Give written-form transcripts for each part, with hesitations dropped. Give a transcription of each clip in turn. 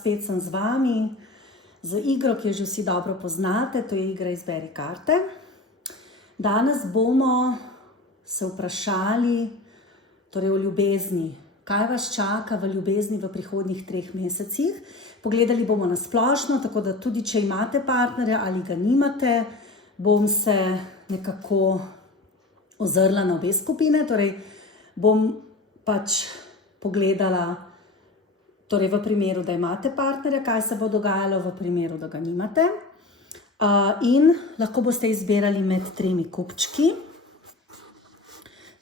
spet sem z vami, z igro, ki jo že vsi dobro poznate, to je igra Izberi karte. Danes bomo se vprašali torej o ljubezni. Kaj vas čaka v ljubezni v prihodnjih 3 mesecih? Pogledali bomo na splošno, tako da tudi če imate partnerja ali ga nimate, bom se nekako ozrla na obe skupine, torej bom pač pogledala torej v primeru, da imate partnerja, kaj se bo dogajalo v primeru, da ga nimate. In lahko boste izbirali med 3 kupčki.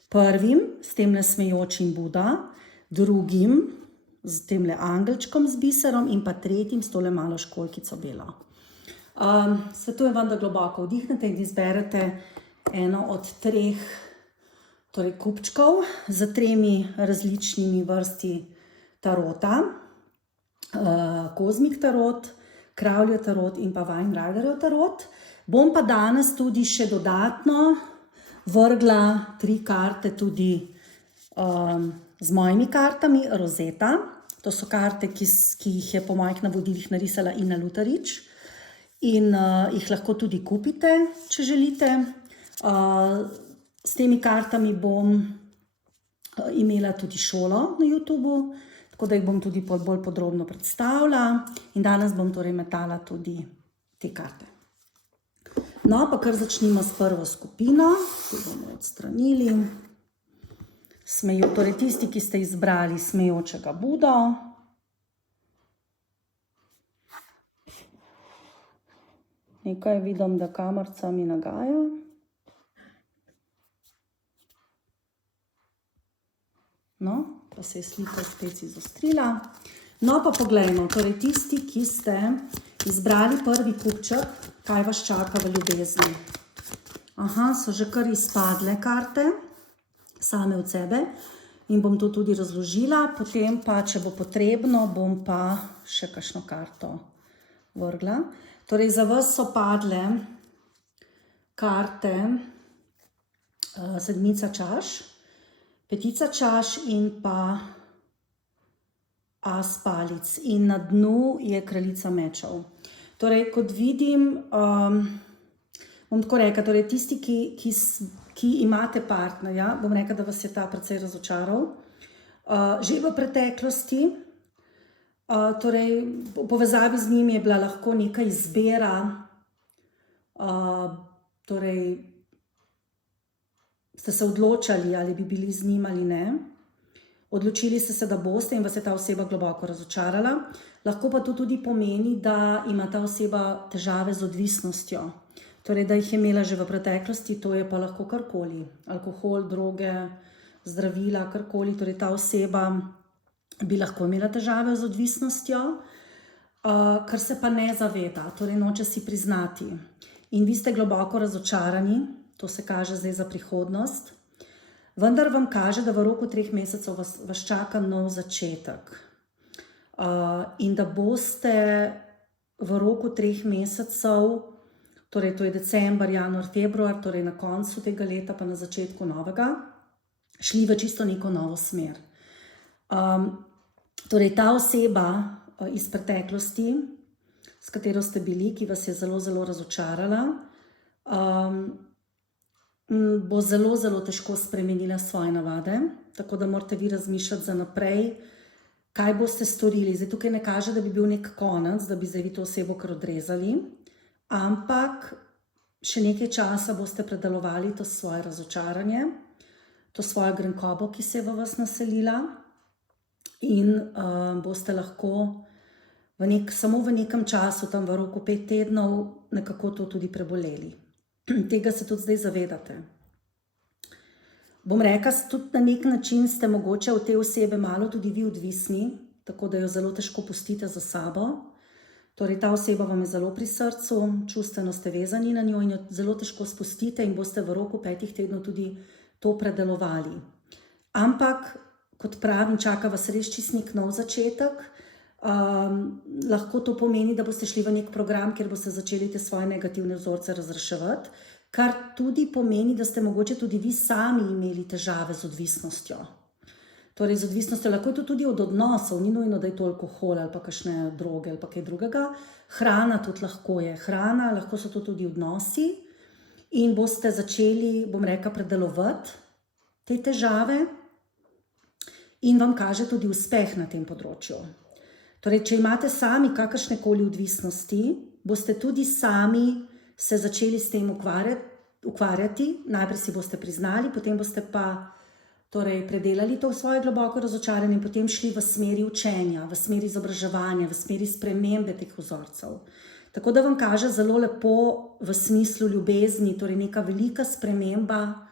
Prvim, s temle smejočim Buda, drugim, s temle angelčkom z biserom in pa tretjim, s tole malo školjkico belo. Svetujem vam, da globoko vdihnete in izberete eno od 3 torej kupčkov z 3 različnimi vrsti tarota. Kozmik tarot, Kravljev tarot in pa Weinreiterjev tarot. Bom pa danes tudi še dodatno vrgla 3 karte tudi z mojimi kartami Rosetta. To so karte, ki jih je po mojih navodilih narisala Ina Lutarič. In jih lahko tudi kupite, če želite. S temi kartami bom imela tudi šolo na YouTubu, tako da jih bom tudi bolj podrobno predstavila. In danes bom torej metala tudi te karte. No, pa kar začnimo s prvo skupino. Tu bomo odstranili. Torej tisti, ki ste izbrali smejočega Budo. Nekaj vidim, da kamerca mi nagaja. No, pa se je slika spet izostrila. No, pa poglejmo, torej tisti, ki ste izbrali prvi kupček, kaj vas čaka v ljubezni. Aha, so že kar izpadle karte, same od sebe. In bom to tudi razložila, potem pa, če bo potrebno, bom pa še kakšno karto vrgla. Torej, za vas so padle karte sedmica čaš, petica čaš in pa as palic. In na dnu je kraljica mečev. Torej, kot vidim, bom tako rekla, torej tisti, ki imate partnerja, bom rekla, da vas je ta precej razočaral. Že v preteklosti, torej v povezavi z njim je bila lahko neka izbira, torej ste se odločali, ali bi bili z njim ali ne. Odločili ste se, da boste in vas je ta oseba globoko razočarala. Lahko pa to tudi pomeni, da ima ta oseba težave z odvisnostjo. Torej, da jih je imela že v preteklosti, to je pa lahko karkoli. Alkohol, droge, zdravila, karkoli. Torej, ta oseba bi lahko imela težave z odvisnostjo, kar se pa ne zaveda, torej noče si priznati. In vi ste globoko razočarani, to se kaže zdaj za prihodnost, vendar vam kaže, da v roku 3 mesecev vas čaka nov začetek. In da boste v roku 3 mesecev, torej to je december, januar, februar, torej na koncu tega leta pa na začetku novega, šli v čisto neko novo smer. Torej ta oseba iz preteklosti, s katero ste bili, ki vas je zelo, zelo razočarala, bo zelo, zelo težko spremenila svoje navade, tako da morate vi razmišljati za naprej, kaj boste storili. Zdaj tukaj ne kaže, da bi bil nek konec, da bi zdaj vi to osebo kar odrezali, ampak še nekaj časa boste predelovali to svoje razočaranje, to svojo grenkobo, ki se je v vas naselila in boste lahko samo v nekem času, tam v roku 5 tednov, nekako to tudi preboleli. Tega se tudi zdaj zavedate. Bom rekla, tudi na nek način ste mogoče od te osebe malo tudi vi odvisni, tako da jo zelo težko pustite za sabo. Torej, ta oseba vam je zelo pri srcu, čustveno ste vezani na njo in jo zelo težko spustite in boste v roku 5 tednov tudi to predelovali. Ampak, kot pravim, čaka vas res čist nek nov začetek. Lahko to pomeni, da boste šli v nek program, kjer boste začeli te svoje negativne vzorce razreševati, kar tudi pomeni, da ste mogoče tudi vi sami imeli težave z odvisnostjo. Torej, z odvisnostjo lahko je to tudi od odnosov, ni nujno, da je to alkohol ali pa kakšne droge ali pa kaj drugega. Hrana tudi lahko je. Hrana, lahko so to tudi odnosi in boste začeli, bom rekla, predelovati te težave in vam kaže tudi uspeh na tem področju. Torej, če imate sami kakršnekoli odvisnosti, boste tudi sami se začeli s tem ukvarjati. Najprej si boste priznali, potem boste pa predelali to svoje globoko razočaranje in potem šli v smeri učenja, v smeri izobraževanja, v smeri spremembe teh vzorcev. Tako da vam kaže zelo lepo v smislu ljubezni, torej neka velika sprememba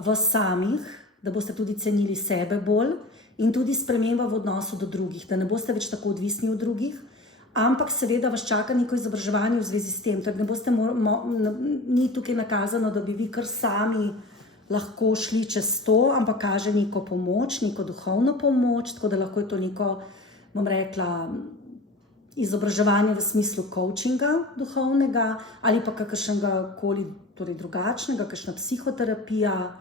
v samih, da boste tudi cenili sebe bolj in tudi sprememba v odnosu do drugih, da ne boste več tako odvisni od drugih, ampak seveda vas čaka neko izobraževanje v zvezi s tem. Torej ne boste, ni tukaj nakazano, da bi vi kar sami lahko šli čez to, ampak kaže neko pomoč, neko duhovno pomoč, tako da lahko je to neko, bom rekla, izobraževanje v smislu coachinga duhovnega ali pa kakršnega koli drugačnega, kakšna psihoterapija,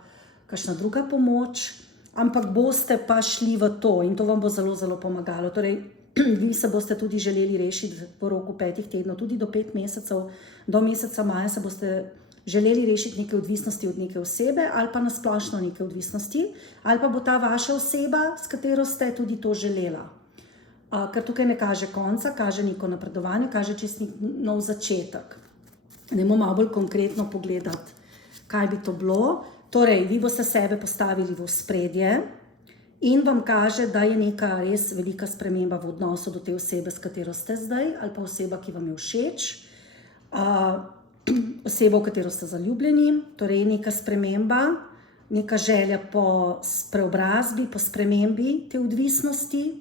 kakšna druga pomoč, ampak boste pa šli v to in to vam bo zelo, zelo pomagalo. Torej, vi se boste tudi želeli rešiti v roku 5 tednov, tudi do 5 mesecev, do meseca maja se boste želeli rešiti neke odvisnosti od neke osebe ali pa nasplošno neke odvisnosti, ali pa bo ta vaša oseba, s katero ste tudi to želela. Ker tukaj ne kaže konca, kaže neko napredovanje, kaže čist nov začetek. Dajmo malo bolj konkretno pogledati, kaj bi to bilo. Torej, vi boste sebe postavili v ospredje in vam kaže, da je neka res velika sprememba v odnosu do te osebe, s katero ste zdaj, ali pa oseba, ki vam je všeč, oseba, v katero ste zaljubljeni, torej neka sprememba, neka želja po preobrazbi, po spremembi te odvisnosti,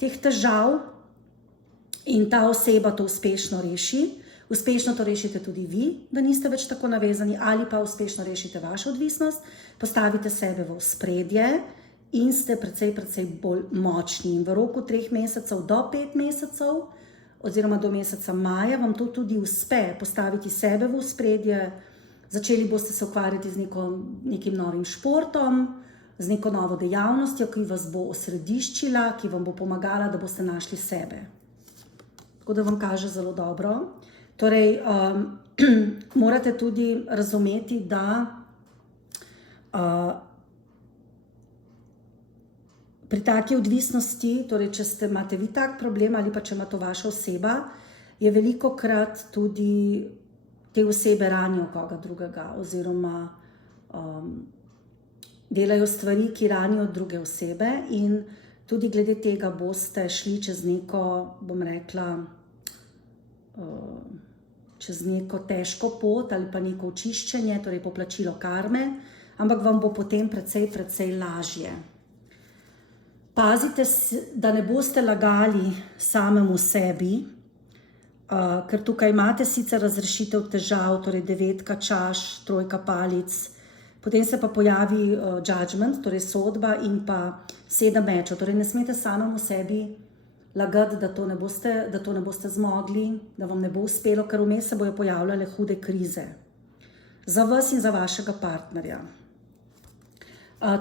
teh težav in ta oseba to uspešno reši. Uspešno to rešite tudi vi, da niste več tako navezani, ali pa uspešno rešite vašo odvisnost, postavite sebe v ospredje in ste precej bolj močni. In v roku 3 mesecev do 5 mesecev, oziroma do meseca maja, vam to tudi uspe, postaviti sebe v ospredje. Začeli boste se ukvarjati z nekim novim športom, z neko novo dejavnostjo, ki vas bo osrediščila, ki vam bo pomagala, da boste našli sebe. Tako da vam kaže zelo dobro. Torej, morate tudi razumeti, da pri taki odvisnosti, torej če imate vi tak problem ali pa če ima to vaša oseba, je velikokrat tudi te osebe ranijo koga drugega oziroma delajo stvari, ki ranijo druge osebe in tudi glede tega boste šli čez neko, bom rekla, čez neko težko pot ali pa neko očiščenje, torej poplačilo karme, ampak vam bo potem precej lažje. Pazite, da ne boste lagali samemu sebi, ker tukaj imate sicer razrešitev težav, torej 9 čaš, 3 palic, potem se pa pojavi judgment, torej sodba in pa 7 mečev. Torej ne smete samemu sebi lagati, da to ne boste zmogli, da vam ne bo uspelo, ker vmes se bojo pojavljale hude krize. Za vas in za vašega partnerja.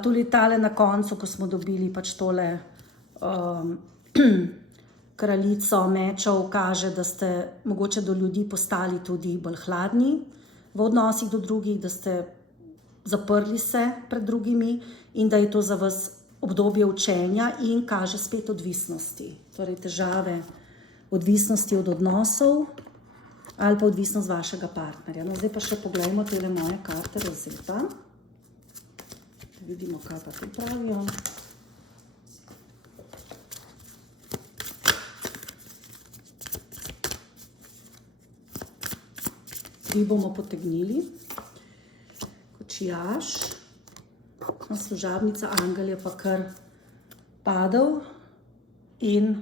Tudi tale na koncu, ko smo dobili pač tole kraljico mečev, kaže, da ste mogoče do ljudi postali tudi bolj hladni v odnosih do drugih, da ste zaprli se pred drugimi in da je to za vas obdobje učenja in kaže spet odvisnosti. Torej težave, odvisnosti od odnosov ali pa odvisnost vašega partnerja. No, zdaj pa še pogledajmo tele moje karte Rozeta. Da vidimo, kaj pa tu pravijo. Tri bomo potegnili. Kočijaš. Služabnica, angel je pa kar padel in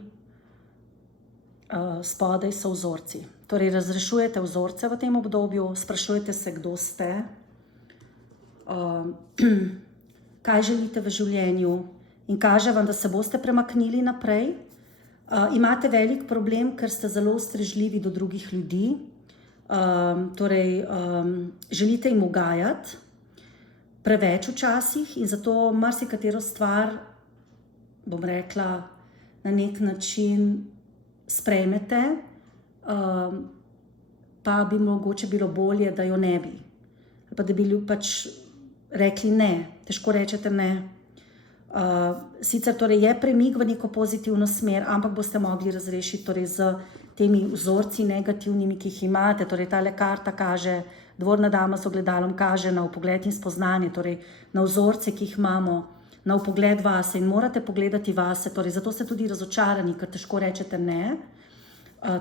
spodaj so vzorci. Torej, razrešujete vzorce v tem obdobju, sprašujete se, kdo ste, kaj želite v življenju in kaže vam, da se boste premaknili naprej. Imate velik problem, ker ste zelo ustrežljivi do drugih ljudi, torej želite jim ugajati, preveč včasih in zato marsikatero stvar, bom rekla, na nek način sprejmete, pa bi mogoče bilo bolje, da jo ne bi. Pa da bi pač rekli ne, težko rečete ne. Sicer torej je premik v neko pozitivno smer, ampak boste mogli razrešiti torej z temi vzorci negativnimi, ki jih imate. Torej tale karta kaže, dvorna dama z ogledalom kaže na vpogled in spoznanje, torej na vzorce, ki jih imamo, na vpogled vase in morate pogledati vase. Torej zato ste tudi razočarani, ker težko rečete ne,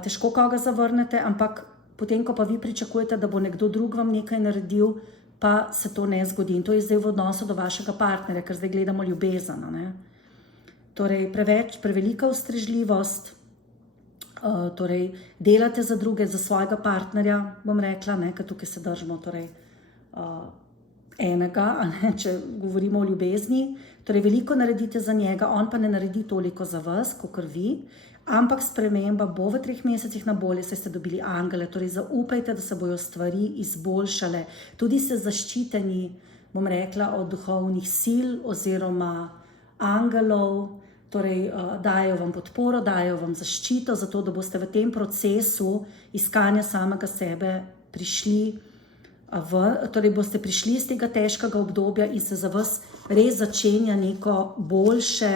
težko koga zavrnete, ampak potem, ko pa vi pričakujete, da bo nekdo drug vam nekaj naredil, pa se to ne zgodi. In to je zdaj v odnosu do vašega partnerja, ker zdaj gledamo ljubezen. Torej, prevelika ustrežljivost, torej, delate za druge, za svojega partnerja, bom rekla, ker tukaj se držimo torej, enega, če govorimo o ljubezni. Torej, veliko naredite za njega, on pa ne naredi toliko za vas, kot vi. Ampak sprememba bo v 3 mesecih na bolje, saj ste dobili angele, torej zaupajte, da se bojo stvari izboljšale. Tudi ste zaščiteni, bom rekla, od duhovnih sil oziroma angelov, torej dajo vam podporo, dajo vam zaščito, zato da boste v tem procesu iskanja samega sebe prišli, torej boste prišli iz tega težkega obdobja in se za vas res začenja neko boljše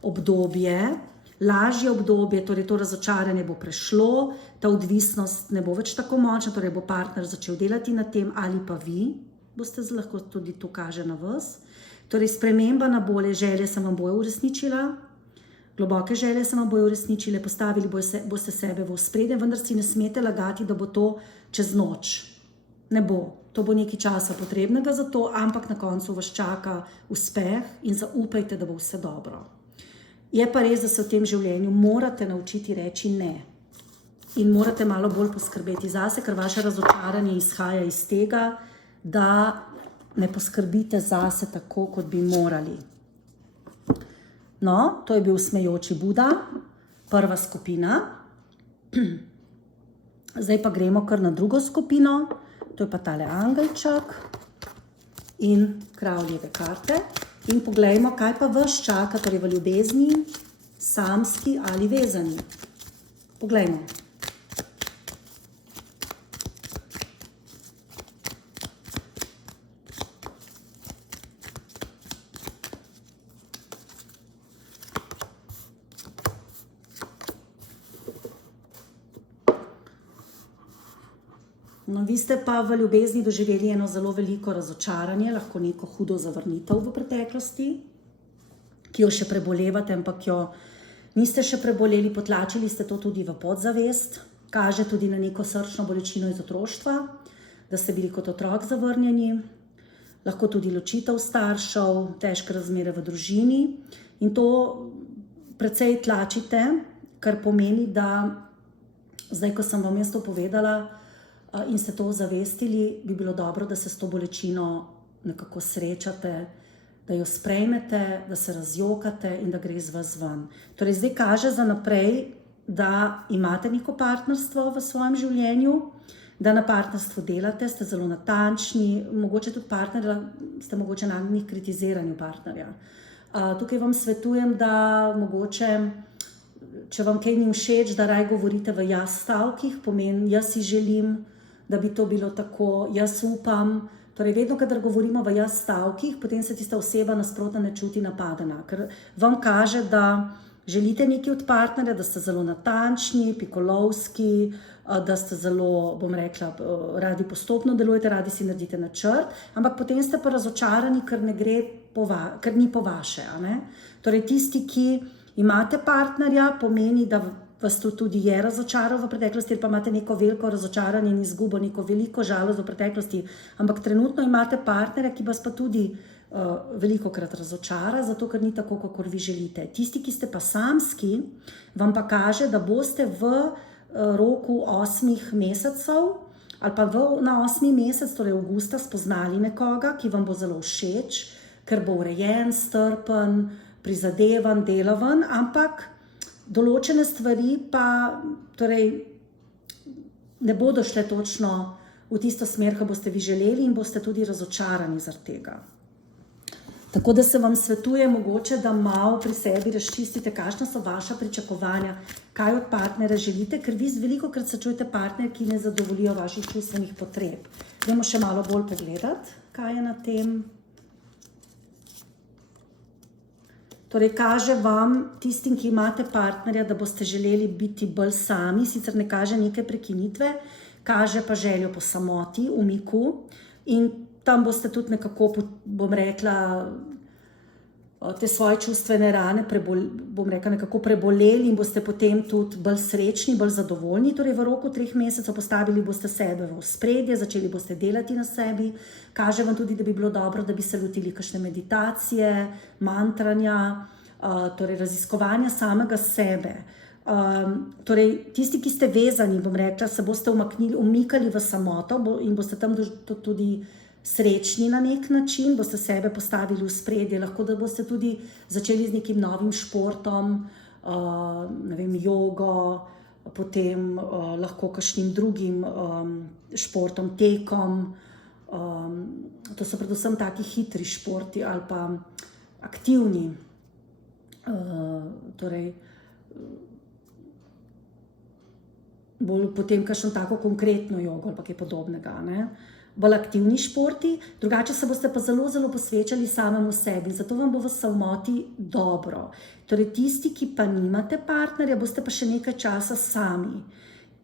obdobje, lažje obdobje, torej to razočaranje bo prešlo, ta odvisnost ne bo več tako močna, torej bo partner začel delati na tem ali pa vi, boste lahko tudi to kaže na vas. Torej sprememba na bolje, želje se vam bojo uresničila, globoke želje se vam bojo uresničile, postavili boste sebe v ospredje, vendar si ne smete lagati, da bo to čez noč. Ne bo, to bo nekaj časa potrebnega za to, ampak na koncu vas čaka uspeh in zaupajte, da bo vse dobro. Je pa res, da se v tem življenju morate naučiti reči ne. In morate malo bolj poskrbeti zase, ker vaše razočaranje izhaja iz tega, da ne poskrbite zase tako, kot bi morali. No, to je bil smejoči Buda, prva skupina. Zdaj pa gremo kar na drugo skupino. To je pa tale angelček in kravljeve karte. In poglejmo, kaj pa vas čaka, torej v ljubezni, samski ali vezani. Poglejmo. No, vi ste pa v ljubezni doživeli eno zelo veliko razočaranje, lahko neko hudo zavrnitev v preteklosti, ki jo še prebolevate, ampak jo niste še preboleli, potlačili ste to tudi v podzavest, kaže tudi na neko srčno bolečino iz otroštva, da ste bili kot otrok zavrnjeni, lahko tudi ločitev staršev, težke razmere v družini in to precej tlačite, kar pomeni, da zdaj, ko sem vam jaz to povedala, in ste to ozavestili, bi bilo dobro, da se s to bolečino nekako srečate, da jo sprejmete, da se razjokate in da gre iz vas ven. Torej, zdaj kaže za naprej, da imate neko partnerstvo v svojem življenju, da na partnerstvu delate, ste zelo natančni, mogoče tudi partnerja, ste mogoče nagnjeni k kritiziranju partnerja. Tukaj vam svetujem, da mogoče, če vam kaj ni všeč, da raj govorite v jaz stavkih, pomeni jaz si želim, da bi to bilo tako, jaz upam. Torej, vedno, kadar govorimo v jaz stavkih, potem se tista oseba nasprotno ne čuti napadena, ker vam kaže, da želite nekaj od partnerja, da ste zelo natančni, pikolovski, da ste zelo, bom rekla, radi postopno delujete, radi si naredite načrt, ampak potem ste pa razočarani, ker ne gre ker ni po vaše. Torej, tisti, ki imate partnerja, pomeni, da vas to tudi je razočaral v preteklosti, ali pa imate neko veliko razočaranje in izgubo, neko veliko žalost v preteklosti, ampak trenutno imate partnerja, ki vas pa tudi velikokrat razočara, zato ker ni tako, kakor vi želite. Tisti, ki ste pa samski, vam pa kaže, da boste v roku 8 mesecev ali pa na 8. mesec, torej avgusta, spoznali nekoga, ki vam bo zelo všeč, ker bo urejen, strpen, prizadevan, delaven, ampak določene stvari pa torej, ne bodo šle točno v tisto smer, ki boste vi želeli in boste tudi razočarani zaradi tega. Tako da se vam svetuje mogoče, da malo pri sebi razčistite, kakšna so vaša pričakovanja, kaj od partnera želite, ker vi velikokrat srečujete partner, ki ne zadovoljijo vaših čustvenih potreb. Dajmo še malo bolj pogledati, kaj je na tem. Torej, kaže vam, tistim, ki imate partnerja, da boste želeli biti bolj sami, sicer ne kaže neke prekinitve, kaže pa željo po samoti, umiku, in tam boste tudi nekako, bom rekla, te svoje čustvene rane nekako preboleli in boste potem tudi bolj srečni, bolj zadovoljni. Torej, v roku 3 mesecev postavili boste sebe v ospredje, začeli boste delati na sebi. Kaže vam tudi, da bi bilo dobro, da bi se lotili kakšne meditacije, mantranja, torej raziskovanja samega sebe. Torej, tisti, ki ste vezani, bom rekla, se boste umikali v samoto in boste tam tudi srečni na nek način, boste sebe postavili v spredje, lahko da boste tudi začeli z nekim novim športom, ne vem, jogo, potem lahko kakšnim drugim športom, tekom. To so predvsem taki hitri športi ali pa aktivni. Torej, bolj potem kakšno tako konkretno jogo ali pa kaj podobnega, ne? Bolj aktivni športi, drugače se boste pa zelo, zelo posvečali samemu sebi, zato vam bo v samoti dobro. Torej, tisti, ki pa nimate partnerja, boste pa še nekaj časa sami.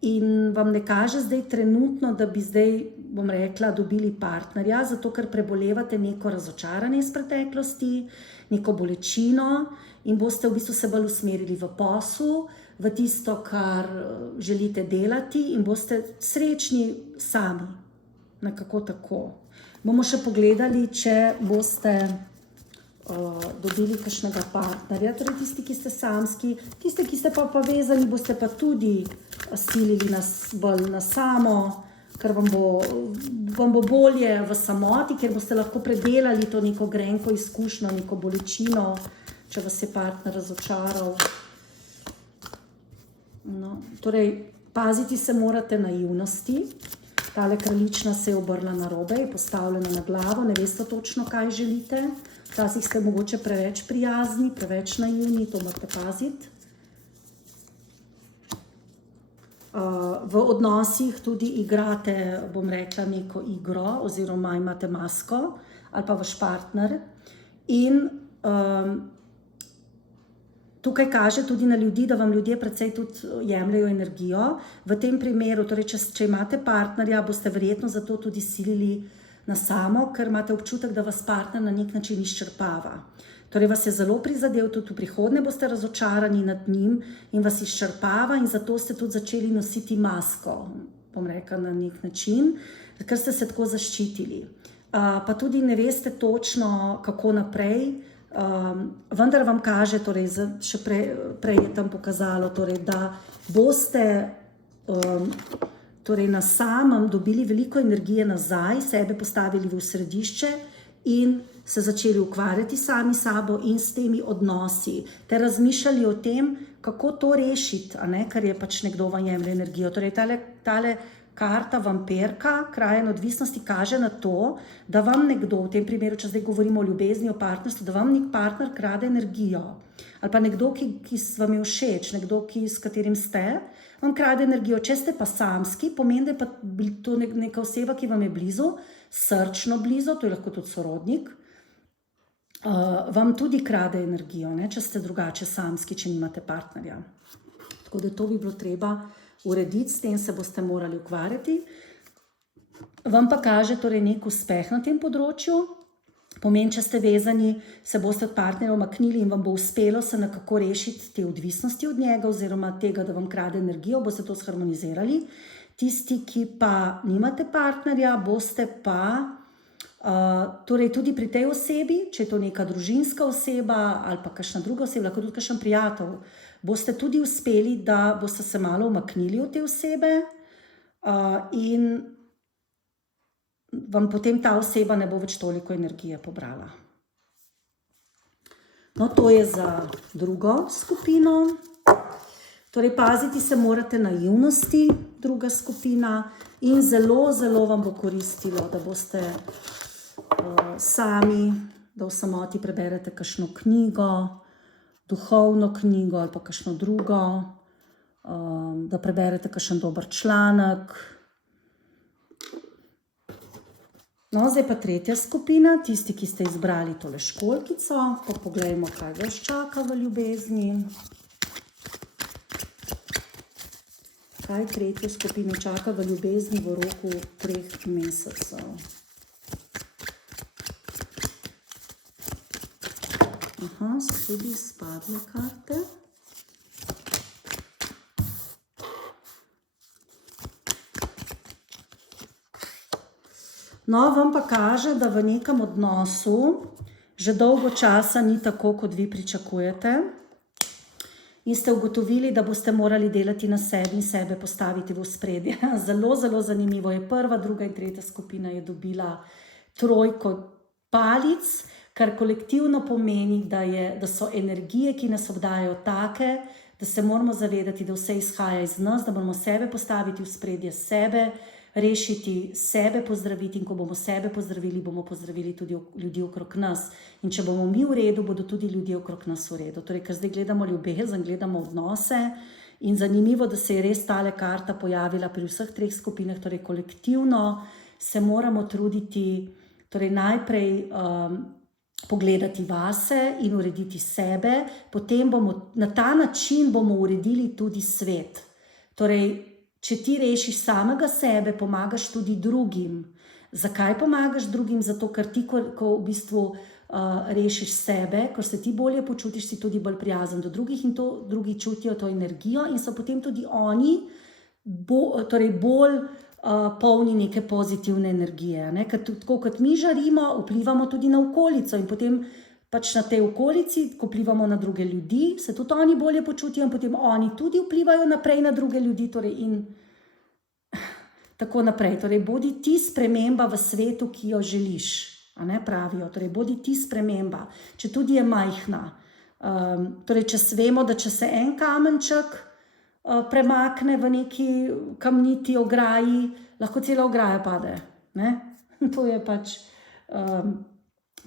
In vam ne kaže zdaj trenutno, da bi zdaj, bom rekla, dobili partnerja, zato ker prebolevate neko razočaranje iz preteklosti, neko bolečino in boste v bistvu se bolj usmerili v posel, v tisto, kar želite delati in boste srečni sami. Nekako tako. Bomo še pogledali, če boste dobili kakšnega partnerja, torej tisti, ki ste samski, tisti, ki ste pa vezani, boste pa tudi silili bolj na samo, ker vam bo bolje v samoti, ker boste lahko predelali to neko grenko izkušnjo, neko bolečino, če vas je partner razočaral. No, torej, paziti se morate naivnosti. Tale kraljična se je obrla narobe, je postavljena na glavo, ne veste točno, kaj želite. Včasih ste mogoče preveč prijazni, preveč naivni, to morate paziti. V odnosih tudi igrate, bom rekla, neko igro oziroma imate masko ali pa vaš partner. In tukaj kaže tudi na ljudi, da vam ljudje precej tudi jemljajo energijo. V tem primeru, torej, če imate partnerja, boste verjetno zato tudi silili na samo, ker imate občutek, da vas partner na nek način izčrpava. Torej, vas je zelo prizadel, tudi v prihodnje boste razočarani nad njim in vas izčrpava in zato ste tudi začeli nositi masko, bom rekla, na nek način, ker ste se tako zaščitili. Pa tudi ne veste točno, kako naprej, vendar vam kaže, torej, še prej je tam pokazalo, torej, da boste torej, na samem dobili veliko energije nazaj, sebe postavili v središče in se začeli ukvarjati sami sabo in s temi odnosi, ter razmišljali o tem, kako to rešiti, ker je pač nekdo vam jemlje energijo. Torej, tale karta vampirka, krajen odvisnosti, kaže na to, da vam nekdo, v tem primeru, če zdaj govorimo o ljubezni, o partnerstvu, da vam nek partner krade energijo. Ali pa nekdo, ki vam je všeč, nekdo, s katerim ste, vam krade energijo. Če ste pa samski, pomeni, da je pa to neka oseba, ki vam je blizu, srčno blizu, to je lahko tudi sorodnik, vam tudi krade energijo, če ste drugače samski, če nimate partnerja. Tako da to bi bilo treba urediti, s tem se boste morali ukvarjati. Vam pa kaže torej nek uspeh na tem področju. Pomeni, če ste vezani, se boste od partnerja umaknili in vam bo uspelo se nekako rešiti te odvisnosti od njega oziroma tega, da vam krade energijo, boste to sharmonizirali. Tisti, ki pa nimate partnerja, boste pa torej tudi pri tej osebi, če je to neka družinska oseba ali pa kakšna druga oseba, lahko tudi kakšen prijatelj, boste tudi uspeli, da boste se malo umaknili od te osebe in vam potem ta oseba ne bo več toliko energije pobrala. No, to je za drugo skupino. Torej, paziti se morate naivnosti, druga skupina, in zelo, zelo vam bo koristilo, da boste sami, da v samoti preberete kakšno knjigo, duhovno knjigo ali pa kakšno drugo, da preberete kakšen dober članek. No, zdaj pa tretja skupina, tisti, ki ste izbrali tole školjkico, pa poglejmo, kaj vas čaka v ljubezni. Kaj tretjo skupino čaka v ljubezni v roku 3 mesecev? Aha, so tudi izpadle karte. No, vam pa kaže, da v nekem odnosu že dolgo časa ni tako, kot vi pričakujete. In ste ugotovili, da boste morali delati na sebi in sebe postaviti v ospredje. Zelo, zelo zanimivo je. Prva, druga in tretja skupina je dobila trojko palic, kar kolektivno pomeni, da so energije, ki nas obdajajo, take, da se moramo zavedati, da vse izhaja iz nas, da moramo sebe postaviti v ospredje, sebe rešiti, sebe pozdraviti, in ko bomo sebe pozdravili, bomo pozdravili tudi ljudi okrog nas. In če bomo mi v redu, bodo tudi ljudje okrog nas v redu. Torej, ker zdaj gledamo ljubezen, gledamo odnose, in zanimivo, da se je res tale karta pojavila pri vseh treh skupinah, torej kolektivno se moramo truditi, torej najprej pogledati vase in urediti sebe, potem na ta način bomo uredili tudi svet. Torej, če ti rešiš samega sebe, pomagaš tudi drugim. Zakaj pomagaš drugim? Zato, ker ti, ko v bistvu rešiš sebe, ko se ti bolje počutiš, si tudi bolj prijazen do drugih in to drugi čutijo to energijo in so potem tudi oni torej bolj polni neke pozitivne energije. Ne? Ker tako kot mi žarimo, vplivamo tudi na okolico in potem pač na tej okolici, ko vplivamo na druge ljudi, se tudi oni bolje počutijo in potem oni tudi vplivajo naprej na druge ljudi, torej in tako naprej. Torej, bodi ti sprememba v svetu, ki jo želiš, a ne pravijo. Torej, bodi ti sprememba, če tudi je majhna. Torej, če vemo, da če se en kamenček premakne v neki kamniti ograji, lahko cela ograja pade. Ne? To je pač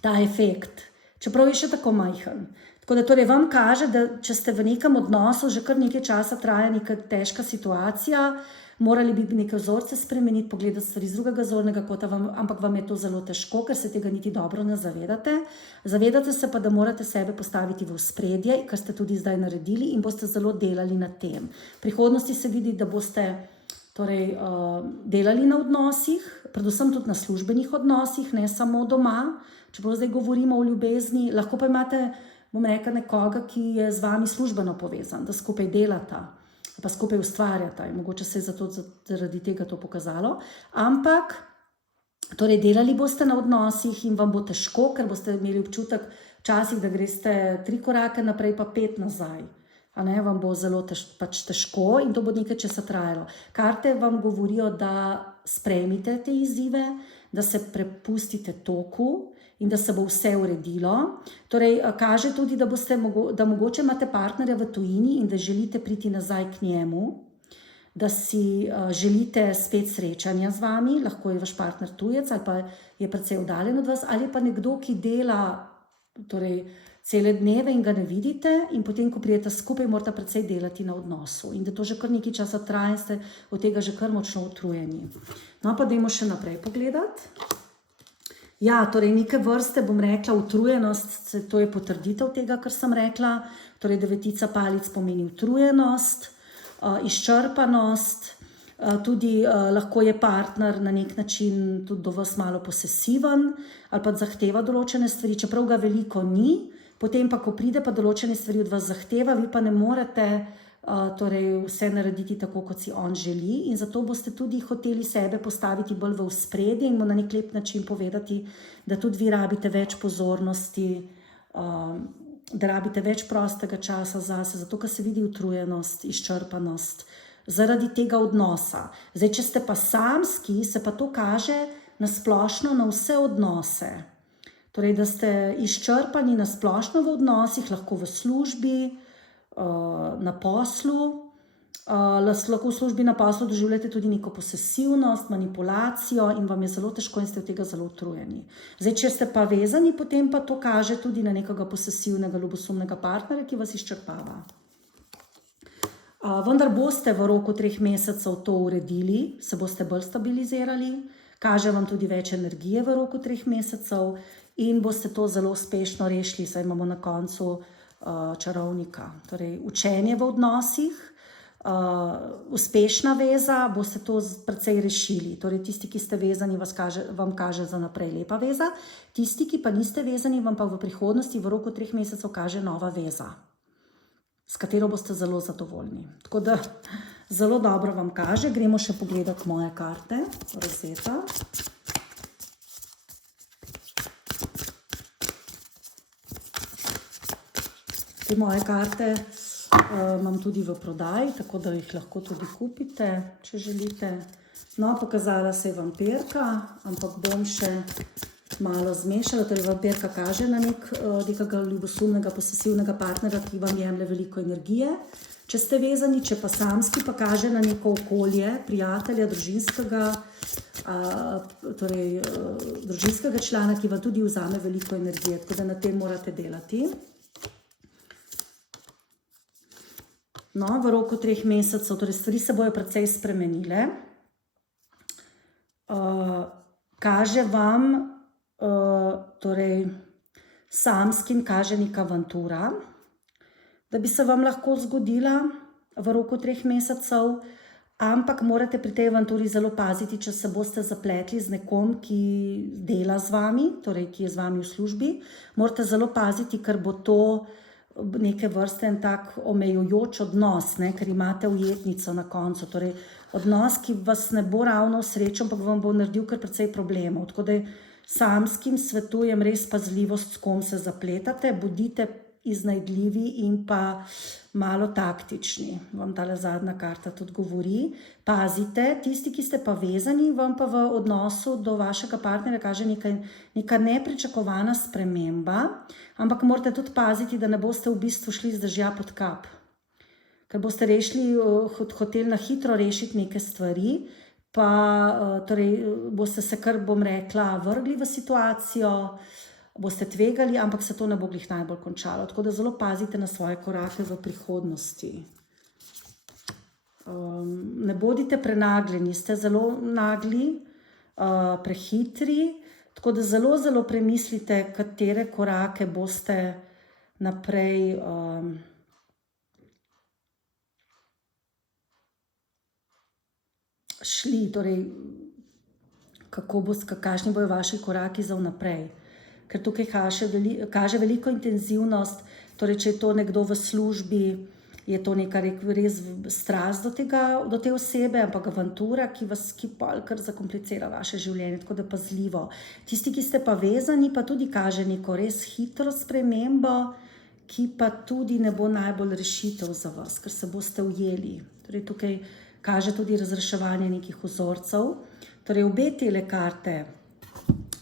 ta efekt. Čeprav je še tako majhen. Tako da torej vam kaže, da če ste v nekem odnosu, že kar nekaj časa traja neka težka situacija, morali bi neke vzorce spremeniti, pogledati stvari z drugega zornega kota, ampak vam je to zelo težko, ker se tega niti dobro ne zavedate. Zavedate se pa, da morate sebe postaviti v ospredje, kar ste tudi zdaj naredili in boste zelo delali na tem. V prihodnosti se vidi, da boste torej, delali na odnosih, predvsem tudi na službenih odnosih, ne samo doma. Čeprav zdaj govorimo o ljubezni, lahko pa imate, bom rekla, nekoga, ki je z vami službeno povezan, da skupaj delata, pa skupaj ustvarjata in mogoče se je zaradi tega to pokazalo. Ampak, torej delali boste na odnosih in vam bo težko, ker boste imeli občutek včasih, da greste 3 korake naprej, pa 5 nazaj. A ne, vam bo zelo težko in to bo nekaj časa trajalo. Karte vam govorijo, da sprejmite te izzive, da se prepustite toku in da se bo vse uredilo. Torej, kaže tudi, da mogoče imate partnerja v tujini in da želite priti nazaj k njemu, da si želite spet srečanja z vami, lahko je vaš partner tujec ali pa je precej oddaljen od vas, ali pa nekdo, ki dela torej, cele dneve in ga ne vidite in potem, ko prijete skupaj, morate precej delati na odnosu in da to že kar nekaj časa traja in ste od tega že kar močno utrujeni. No, pa dajmo še naprej pogledati. Ja, torej neke vrste, bom rekla, utrujenost, to je potrditev tega, kar sem rekla. Torej, 9 palic pomeni utrujenost, izčrpanost, tudi lahko je partner na nek način tudi do vas malo posesiven ali pa zahteva določene stvari, čeprav ga veliko ni, potem pa, ko pride pa določene stvari od vas zahteva, vi pa ne morete torej vse narediti tako, kot si on želi in zato boste tudi hoteli sebe postaviti bolj v ospredje in mu na nek lep način povedati, da tudi vi rabite več pozornosti, da rabite več prostega časa zase, zato ker se vidi utrujenost, izčrpanost zaradi tega odnosa. Zdaj, če ste pa samski, se pa to kaže na splošno na vse odnose. Torej, da ste izčrpani na splošno v odnosih, lahko v službi, na poslu, Lahko v službi na poslu doživljate tudi neko posesivnost, manipulacijo in vam je zelo težko in ste od tega zelo utrujeni. Zdaj, če ste pa vezani, potem pa to kaže tudi na nekega posesivnega, ljubosumnega partnerja, ki vas izčrpava. Vendar boste v roku 3 mesecev to uredili, se boste bolj stabilizirali, kaže vam tudi več energije v roku 3 mesecev in boste to zelo uspešno rešili, saj imamo na koncu čarovnika. Torej, učenje v odnosih, uspešna veza, boste to precej rešili. Torej, tisti, ki ste vezani, vam kaže za naprej lepa veza, tisti, ki pa niste vezani, vam pa v prihodnosti v roku 3 mesecev kaže nova veza, s katero boste zelo zadovoljni. Tako da zelo dobro vam kaže. Gremo še pogledati moje karte, Rosetta. Te moje karte imam tudi v prodaji, tako da jih lahko tudi kupite, če želite. No, pokazala se je vampirka, ampak bom še malo zmešala. Torej, vampirka kaže na nekega ljubosumnega, posesivnega partnerja, ki vam jemlje veliko energije. Če ste vezani, če pa samski, pa kaže na neko okolje, prijatelja, družinskega člana, ki vam tudi vzame veliko energije, tako da na tem morate delati. No, v roku 3 mesecev, torej stvari se bojo precej spremenile. Kaže vam, torej samskim kaže neka avantura, da bi se vam lahko zgodila v roku 3 mesecev, ampak morate pri tej avanturi zelo paziti, če se boste zapletli z nekom, ki dela z vami, torej ki je z vami v službi. Morate zelo paziti, ker bo to neke vrste en tak omejujoč odnos, ker imate ujetnico na koncu. Torej, odnos, ki vas ne bo ravno srečen, ampak vam bo naredil kar precej problemov. Tako da samskim svetujem res pazljivost, s kom se zapletate, bodite iznajdljivi in pa malo taktični. Vam tale zadnja karta tudi govori. Pazite, tisti, ki ste pa vezani, vam pa v odnosu do vašega partnerja kaže neka nepričakovana sprememba, ampak morate tudi paziti, da ne boste v bistvu šli z dežja pod kap. Ker boste hoteli na hitro rešiti neke stvari, pa torej, boste se kar, bom rekla, vrgli v situacijo, boste tvegali, ampak se to ne bo glih najbolj končalo. Tako da zelo pazite na svoje korake v prihodnosti. Ne bodite prenagljeni, ste zelo nagli, prehitri, tako da zelo, zelo premislite, katere korake boste naprej šli, torej kakšni bojo vaši koraki za vnaprej. Ker tukaj kaže veliko intenzivnost, torej če je to nekdo v službi, je to neka res strast do te osebe, ampak avantura, ki kar zakomplicira vaše življenje, tako da pazljivo. Tisti, ki ste pa vezani, pa tudi kaže neko res hitro spremembo, ki pa tudi ne bo najbolj rešitev za vas, ker se boste ujeli. Torej tukaj kaže tudi razreševanje nekih vzorcev. Torej obe tele karte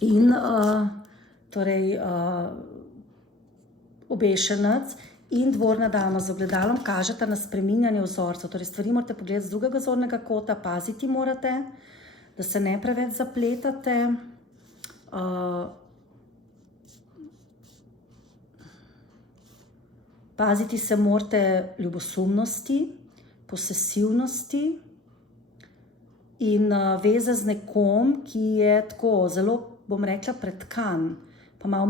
in obešenec in dvorna dama z ogledalom kažeta na spreminjanje vzorcev. Torej stvari morate pogledati z drugega zornega kota, paziti morate, da se ne preveč zapletate. Paziti se morate ljubosumnosti, posesivnosti in veze z nekom, ki je tako zelo, bom rekla, pretkan, pa malo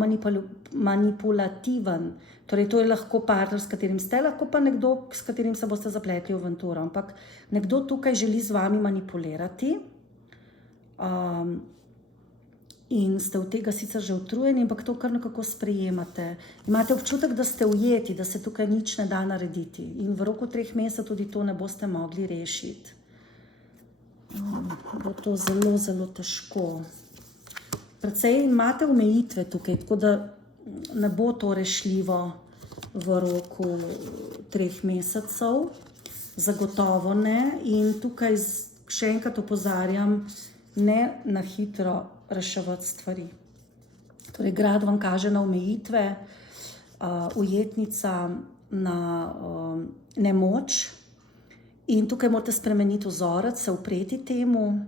manipulativen. Torej, to je lahko partner, s katerim ste, lahko pa nekdo, s katerim se boste zapletli v avanturo. Ampak nekdo tukaj želi z vami manipulirati in ste od tega sicer že utrujeni, ampak to kar nekako sprejemate. Imate občutek, da ste ujeti, da se tukaj nič ne da narediti in v roku 3 mesecev tudi to ne boste mogli rešiti. Bo to zelo, zelo težko. Predvsej imate omejitve tukaj, tako da ne bo to rešljivo v roku 3 mesecev. Zagotovo ne. In tukaj še enkrat opozarjam, ne na hitro reševati stvari. Torej, grad vam kaže na omejitve, ujetnica na nemoč In tukaj morate spremeniti vzorec, se upreti temu,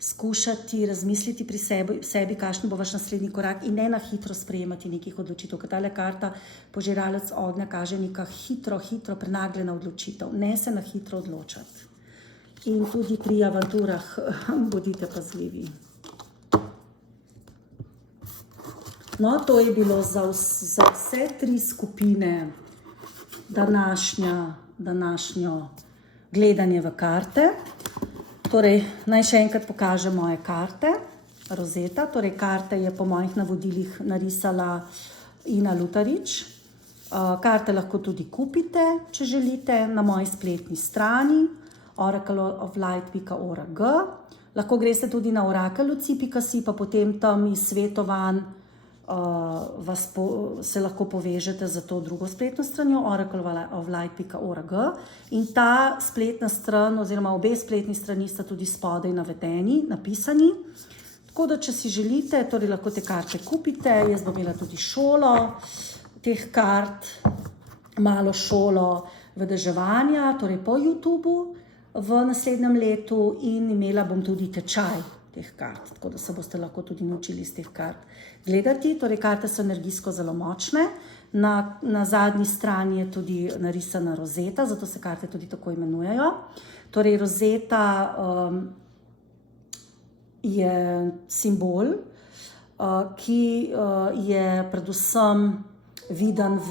skušati razmisliti pri sebi, kakšen bo vaš naslednji korak in ne na hitro sprejemati nekih odločitev. Ker tale karta požiralec ognja kaže neka hitro prenagljena odločitev. Ne se na hitro odločati. In tudi pri avanturah bodite pazljivi. No, to je bilo za vse 3 skupine današnjo gledanje v karte. Torej, naj še enkrat pokažem moje karte. Rozeta, torej karte je po mojih navodilih narisala Ina Lutarič. Karte lahko tudi kupite, če želite, na moji spletni strani oracleoflight.org. Lahko greste tudi na orakelci.si, pa potem tam iz svetovanj se lahko povežete za to drugo spletno stranjo oracleoflight.org. In ta spletna stran oziroma obe spletni strani sta tudi spodaj napisani. Tako da, če si želite, torej lahko te karte kupite. Jaz bom imela tudi šolo teh kart, malo šolo vedeževanja, torej po YouTubu v naslednjem letu, in imela bom tudi tečaj teh kart, tako da se boste lahko tudi naučili iz teh kart gledati. Torej, karte so energijsko zelo močne. Na zadnji strani je tudi narisana rozeta, zato se karte tudi tako imenujejo. Torej, rozeta je simbol, ki je predvsem viden v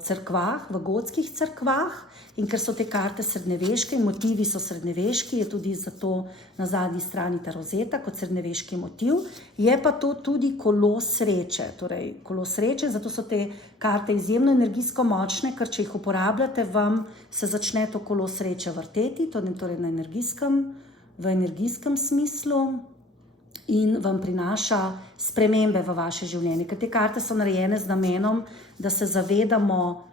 cerkvah, v gotskih cerkvah. In ker so te karte srednjeveške in motivi so srednjeveški, je tudi zato na zadnji strani ta rozeta kot srednjeveški motiv. Je pa to tudi kolo sreče. Torej, kolo sreče, zato so te karte izjemno energijsko močne, ker če jih uporabljate, vam se začne to kolo sreče vrteti, torej v energijskem smislu, in vam prinaša spremembe v vaše življenje. Ker te karte so narejene z namenom, da se zavedamo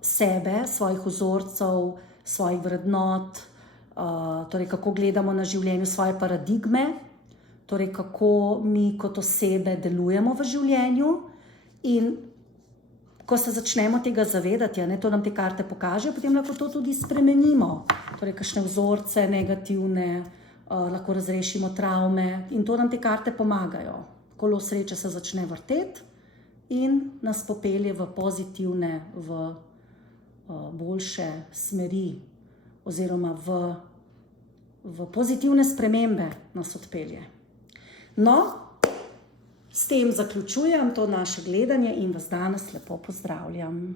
sebe, svojih vzorcev, svojih vrednot, torej kako gledamo na življenje, svoje paradigme, torej kako mi kot osebe delujemo v življenju. In ko se začnemo tega zavedati, to nam te karte pokažejo, potem lahko to tudi spremenimo. Torej, kakšne vzorce negativne, lahko razrešimo travme, in to nam te karte pomagajo. Kolo sreče se začne vrteti in nas popelje v pozitivne, v boljše smeri oziroma v pozitivne spremembe nas odpelje. No, s tem zaključujem to naše gledanje in vas danes lepo pozdravljam.